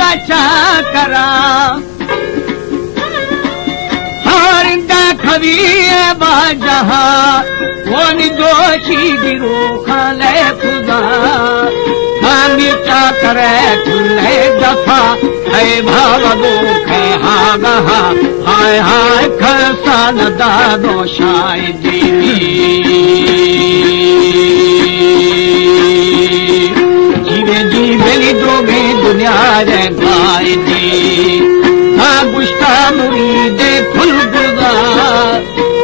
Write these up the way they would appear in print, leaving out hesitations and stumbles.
दा चाकरा हारिंदा खवी बाजहा वो निर्दोषी गिरो खाले खुदा हामी चाकरे खुले दफा है भावगो खे हागहा हाय हाय खसान दादो शायदी जीवे जीवे दोगे दुनिया रे गायदी ना गुस्ता मुरीदे फुल गुदा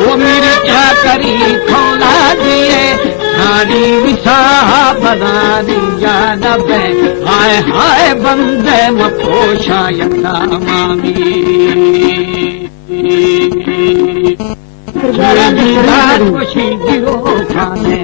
वो मेरे क्या करी खोला दिए सारी विसा बना दी जानब हाय हाय बंदे मपोशा यदा मामी खुशी गिरो खाने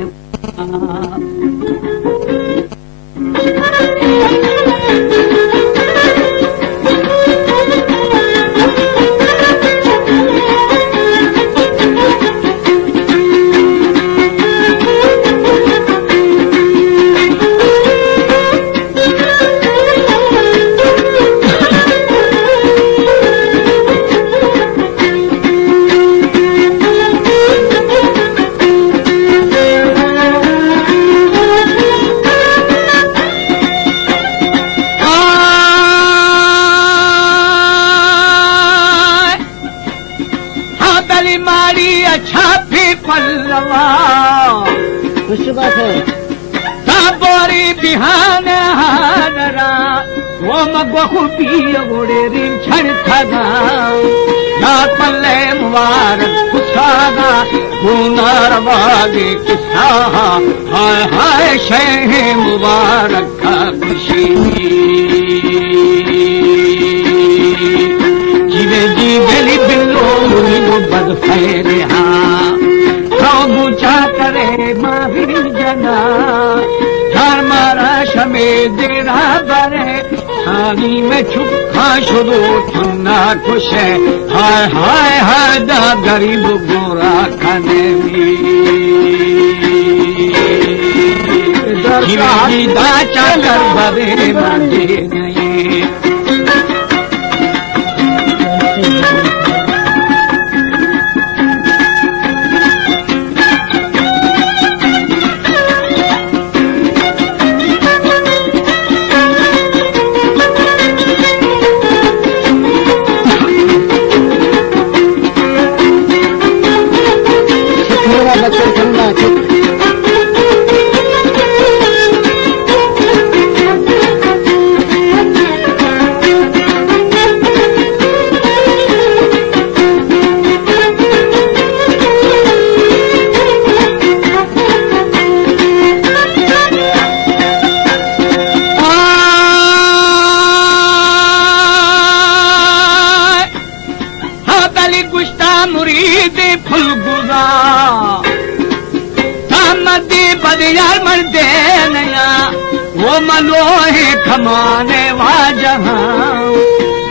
खुश बात है ताबोरी बिहान हानरा वो मगो पियो गोड़े रिम छड़ थगा ना पल्ले मुबारक खुशाना गुनार वागे किसा हाय हाय शेह मुबारक का खुशी जीवे जीवे बिल्लो मुनी बद फेरे बुझा करे माही जना धर्मारा शमे देरा बरे सानी में छुपा शुरू ठन्ना खुश है हाय हाय हाय दा गरीब गोरा खाने में दा चाकर बरे मांगे गए मलोहे खमाने वाजहा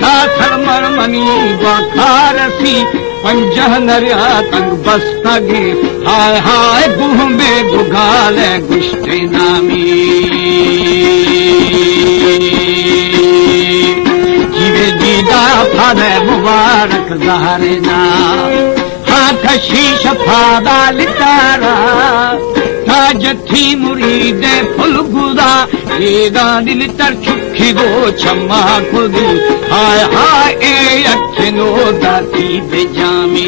दाखर मरमनी वाखारसी पंजह नरिया तंग बस्तगे हाय हाय गुहमे गुगाले गुश्ते नामी जीवे जीदा फादे मुबारक ज़हरे ना हाथ शीश फादा लितारा जथी मुरीदे फुल गुदा येदा दिल तर छुखी दो छम्मा खुदी हाय हाय ए अखनो दाती बेजामी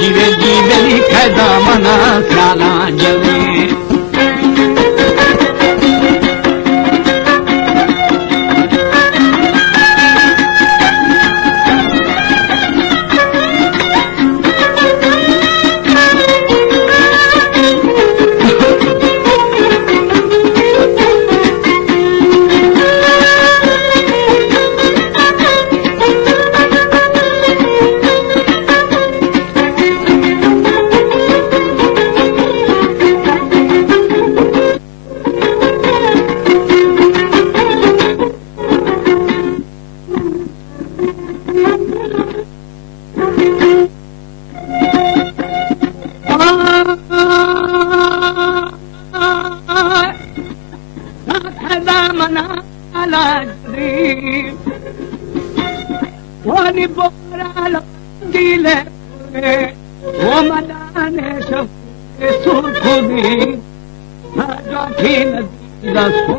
जीवे जीवे लिखे दामना साला जवे मना Wani bora lo dile o madane shukre surkhudi Hajatin dilasu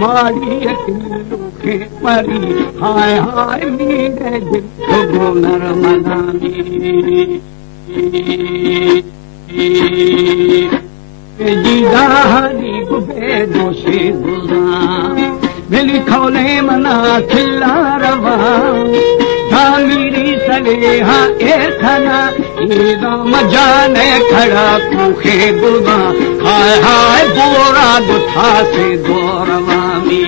Mari akilukhe pari Hai hai mere dil ko narmadani Jidahari gube doshi gulzan Meli khole mana khilla rawa Thamiri saleha ethana Ida majane khada kukhe guda Hai hai bora dutha se doravami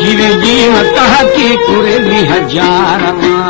Jive jiva tahki kure ni hajarama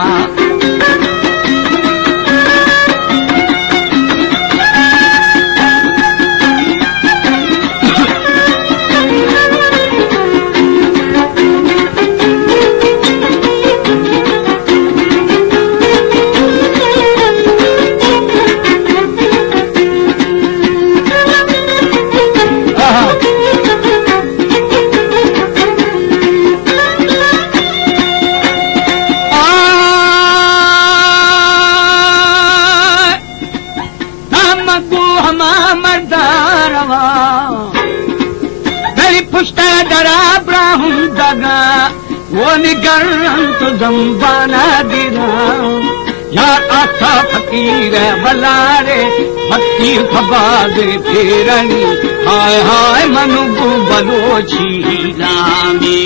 तो जम्बाना दिना यार आस्था फकीर बलारे फकीर खबादे फेरनी हाय हाय मनुगु बलोची रामी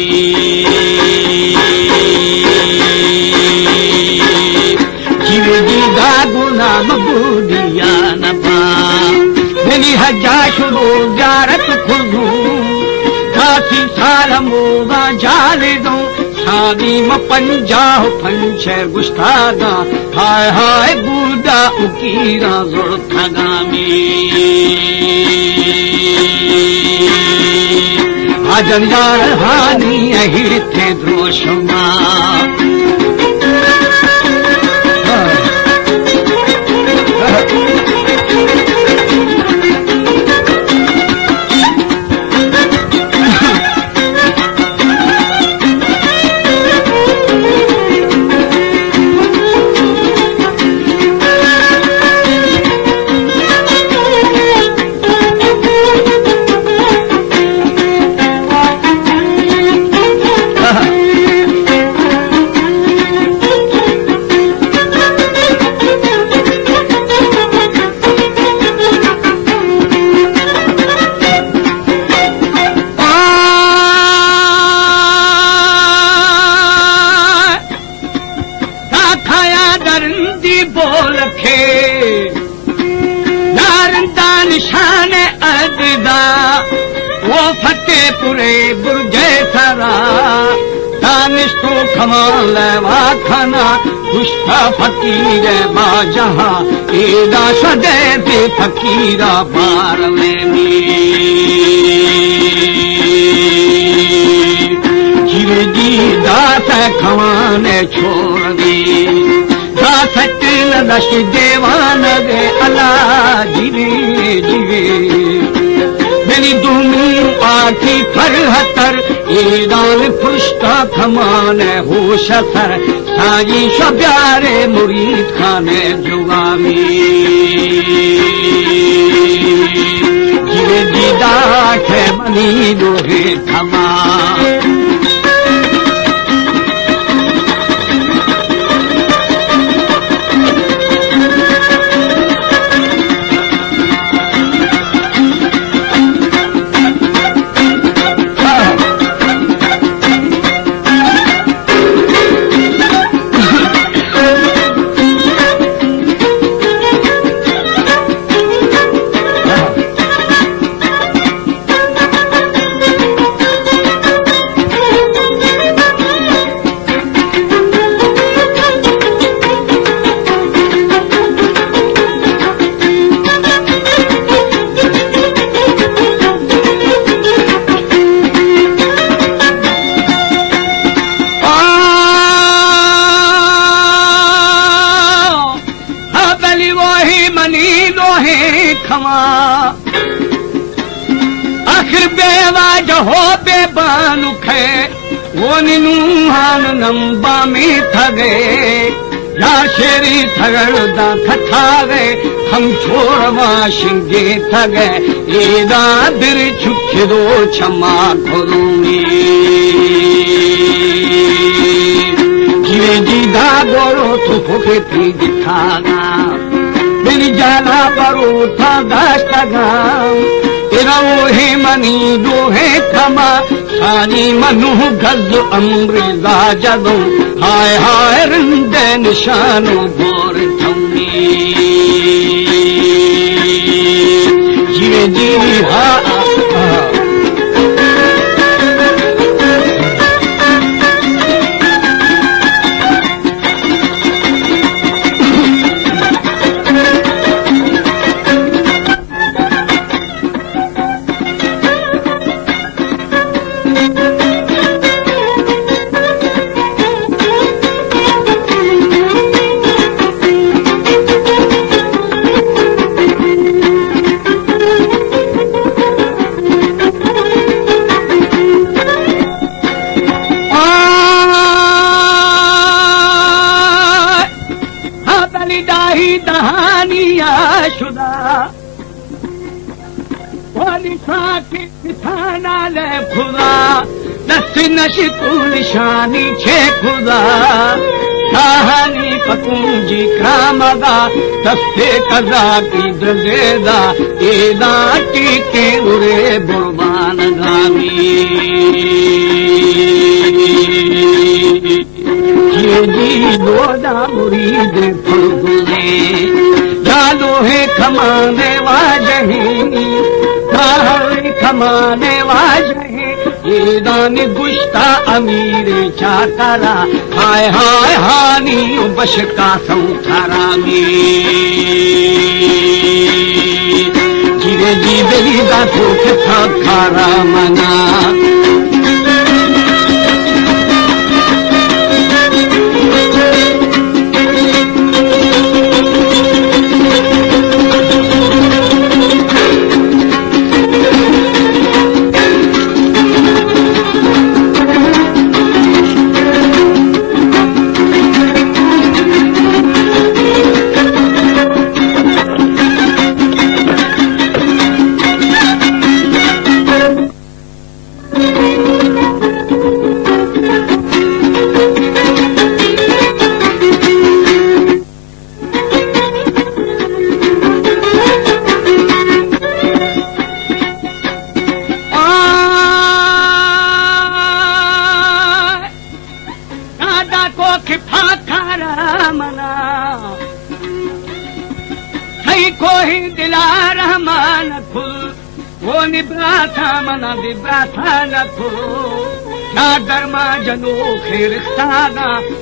जीवे जीगा गुलाम बुदिया नबा मेरी हजा शुरू जारत खुदू काफी साल मोगा जाले दो शादी में 50 पंच गुस्तादा हाय हाय बूढ़ा उकीरा जोड़ थगामी आजंदार हानी अहिरते द्रोशमा फतेहपुरे बुर्जे सरा दानिश तो कमाल वाखना गुस्ता फकीर बाजहा एदा सदे पे फकीरा बार लेनी जीवे जी दास खवाने छोड़ दी दास दश देवान दे अला जीवे जीवे मेरी दुनिया आखी फरहतर ईदान पुष्टा खमाने होश सर साजी शब्यारे मुरीद खाने जुगामी जीवे दीदा खे मनी दोहे थमा आखिर बेवाज हो बेबानु खे वो निनूहान नंबा में थगे या शेरी थगड़दा थठागे हम छोड़वा शिंगे थगे एदा दिर छुखिदो क्षमा करूंगी जीवे जीदा गोरो तो फुके थी दिखागा मेरी जाला परो था दास्तागा तेरा वो है मनी दो है खमा सानी मनु गज अमृता जदों हाय हाय रिंदे निशानो बोर थमी जीवे जी हा निशानी छे खुदा कहानी पकुंजी क्रामदा तस्ते कदा की ददेदा एदा टीके उरे बुरबान गामी ये जी दोदा मुरीद फुलगुले जालो है खमाने वाजही ताहरे खमाने वाजही ये दानी गुश्ता अमीर चाकरा हाय हाय हानी बश का संसारा में जीवे जीवे दा सुख खारा मना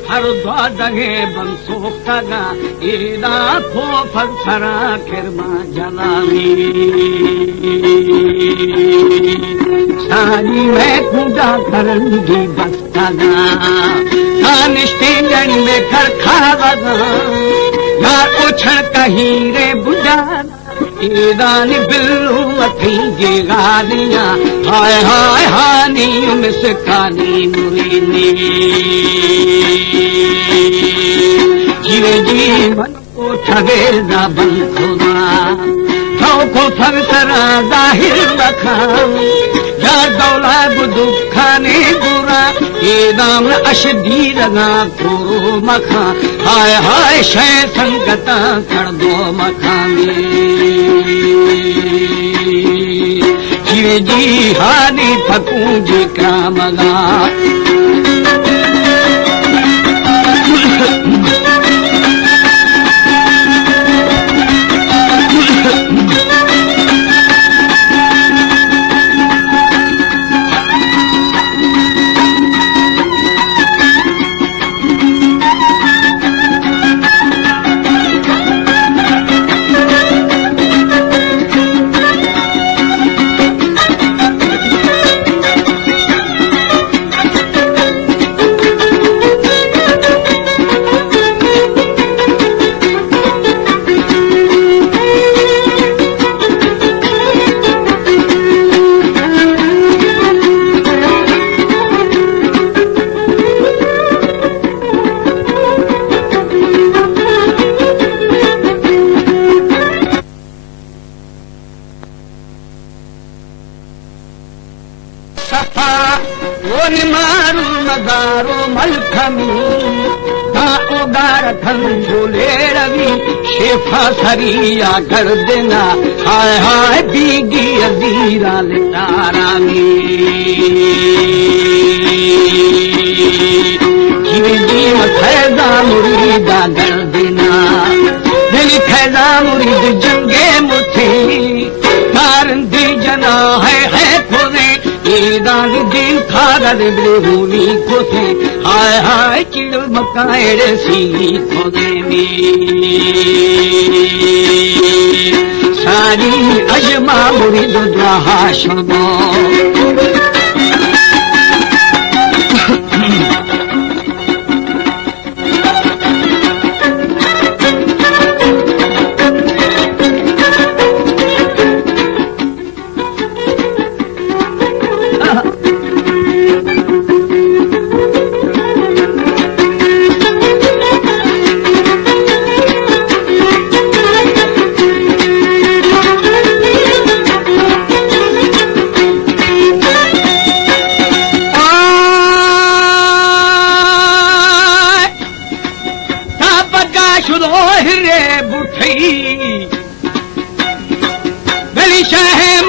हर द्वा दगे बंसोखगा एदा फो फसरा किरमा जलामी सारी मैं कूदा करंगी बस्तगा निष्ठेंजन में खर खावगा यार उछल कहीं रे बुझाना एदानी बिल्लू मथी जे गालियां हाय हाय हानी मिसकानी मुरीनी जीवे जीवन को ठगेदा बन खुदा थाओ को फरसरा जाहिर बखान या दौला दुखाने बुरा एदाम अशदी रगा को मखा हाय हाय शय संगता कर दो मखानी जीवे जी हानी फकू जी कामगा निमारू मदारो मलखमी उगार खन झोले रवि शेफा सरिया कर देना हाय हाय बीगी अजीरा लिटारानी जीव खैजा मुरीदा कर देना दिली खैजा मुरीद जंगे मुथे कारंदी जना है खुदे ईदान दिन खादा दिलूनी खुदे हाय हाय चिड़ मकाएड़े सी खुदे सारी अजमा मुरीद द्वाहा शबो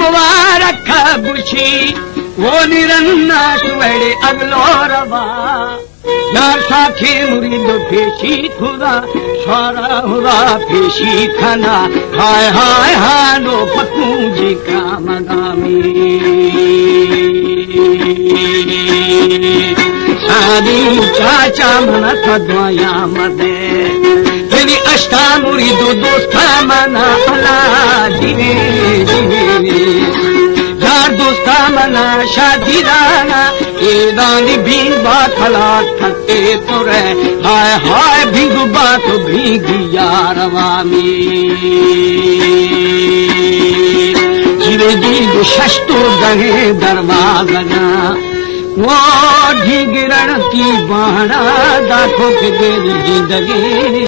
मुबारक बुशी वो निरन्ना सुवेड़े अगलो रवा यार साथी मुरीद फेशी खुदा सारा हुआ फेशी खाना हाय हाय हालो पकू जी का मगामी सारी चाचा मना थद्वाया मदे तेरी अष्टा मुरीद दोस्ता मना अला दिवे दोस्ता मना शादी राना ईदानी भीग बात खला थके तो रहे हाय हाय भीग बात भीगी यारवा में जीवे जी शस्तु गहे दरवाजा वो ढीगरण की बाड़ा दाखो के जिंदगी